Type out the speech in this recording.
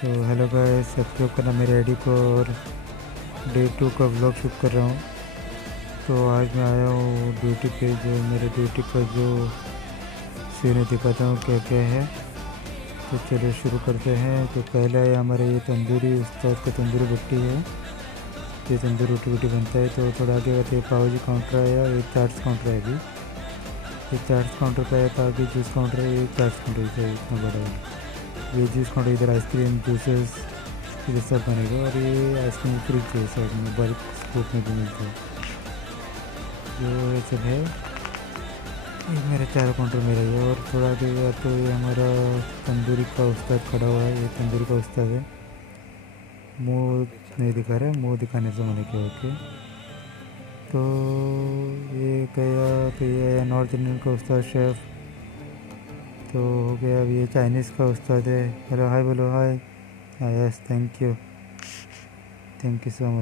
तो hello guys, subscribe करना मेरे आईडी को। और डे 2 का व्लॉग शूट कर रहा हूँ। तो आज मैं आया हूँ ड्यूटी पे। जो मेरे ड्यूटी पर जो सीन दिखाता हूँ क्या क्या है। तो चलिए शुरू करते हैं। तो पहला है हमारा ये तंदूरी, उस्ताद का तंदूरी भट्टी है। ये तंदूरी रोटी वोटी बनता है। तो थोड़ा आगे आते हैं पाव जी काउंटर आया, एक चाट्स काउंटर है। अभी एक चाट्स काउंटर पे आया था। आगे जूस काउंटर है, एक चाट्स काउंटर है इतना बड़ा है। ये जूस काउंटर, इधर आइसक्रीम जूसेस इधर सब बनेगा। और ये आइसक्रीम फ्रिज है साइड में, बल्क स्कूप में भी मिलता है। जो ये सब है, ये मेरा चार काउंटर मेरा ही है। और थोड़ा आगे गया तो ये हमारा तंदूरी का उस्ताद खड़ा हुआ है। ये तंदूरी का उस्ताद है। मुंह नहीं दिखा रहा है, मुंह दिखाने से मैंने क्या ओके। तो ये गया। तो ये है नॉर्थ इंडियन का उस्ताद शेफ़। तो हो गया। अब ये चाइनीज़ का उस्ताद है। हेलो हाय बोलो hi. Yes thank you so much.